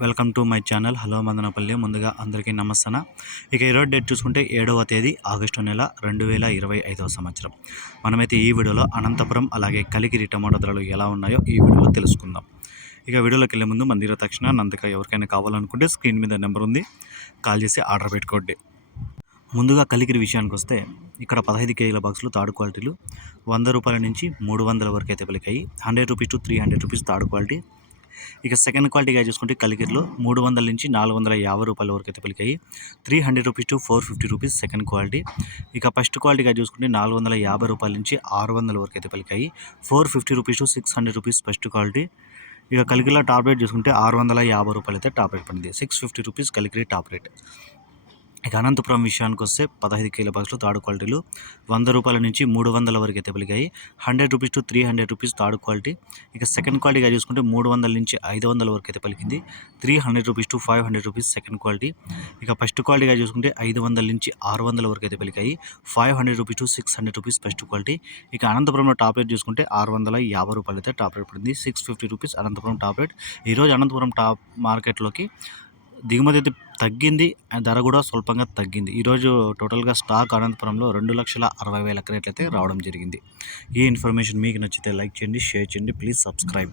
Welcome to my channel. Hello Madanapalli. ముందుగా అందరికీ నమస్తన ఇక ఈరోజు డేట్ చూసుకుంటే ఏడవ తేదీ ఆగస్టు నెల రెండు వేల ఇరవై ఐదవ సంవత్సరం. మనమైతే ఈ వీడియోలో అనంతపురం అలాగే కలిగిరి టమాటో ధరలు ఎలా ఉన్నాయో ఈ వీడియోలో తెలుసుకుందాం. ఇక వీడియోలోకి వెళ్ళే ముందు మందిర తక్షణ నందుక ఎవరికైనా కావాలనుకుంటే స్క్రీన్ మీద నెంబర్ ఉంది. కాల్ చేసి ఆర్డర్ పెట్టుకోండి. ముందుగా కలిగిరి విషయానికి వస్తే ఇక్కడ పదహైదు కేజీల బాక్సులు తాడు క్వాలిటీలు. వంద రూపాయల నుంచి మూడు వందల వరకు అయితే పలికాయి. Hundred rupees to three hundred rupees తాడు క్వాలిటీ. ఇక సెకండ్ క్వాలిటీగా చూసుకుంటే కలిగిరిలో మూడు వందల నుంచి నాలుగు వందల యాభై రూపాయల వరకు అయితే పలికాయి. Three hundred rupees to four fifty rupees second quality ఇక ఫస్ట్ క్వాలిటీగా చూసుకుంటే నాలుగు వందల యాభై రూపాయల నుంచి ఆరు వందల వరకు అయితే పలికాయి. Four fifty rupees to six hundred rupees first quality ఇక కలిగిరిలో టాప్ రేట్ చూసుకుంటే ఆరు వందల యాభై రూపాయలు అయితే టాప్ రేట్ పడింది. Six fifty rupees Kalikiri top rate ఇక అనంతపురం విషయానికి వస్తే పదహైదు కేల బాక్స్లో తాడు క్వాలిటీలు. వంద రూపాయల నుంచి మూడు వందల వరకు అయితే పలికాయి hundred rupees to three hundred rupees తాడు క్వాలిటీ. ఇక సెకండ్ క్వాలిటీగా చూసుకుంటే మూడు వందల నుంచి ఐదు వందల వరకు అయితే పలికింది. Three hundred rupees to five hundred rupees second quality. ఇక ఫస్ట్ క్వాలిటీగా చూసుకుంటే ఐదు వందల నుంచి ఆరు వందల వరకు అయితే పలికాయి five hundred rupees to six hundred rupees first quality. ఇక అనంతపురంలో టాప్ రేట్ చూసుకుంటే ఆరు వందల యాభై రూపాయలు అయితే టాప్ రేట్ పడింది. Six fifty rupees Anantapuram top rate. ఈరోజు అనంతపురం టాప్ మార్కెట్లోకి దిగుమతి అయితే తగ్గింది ధర కూడా స్వల్పంగా తగ్గింది. ఈరోజు టోటల్గా స్టాక్ అనంతపురంలో రెండు లక్షల అరవై వేల క్రేట్లు అయితే రావడం జరిగింది. ఈ ఇన్ఫర్మేషన్ మీకు నచ్చితే లైక్ చేయండి షేర్ చేయండి ప్లీజ్ సబ్స్క్రైబ్.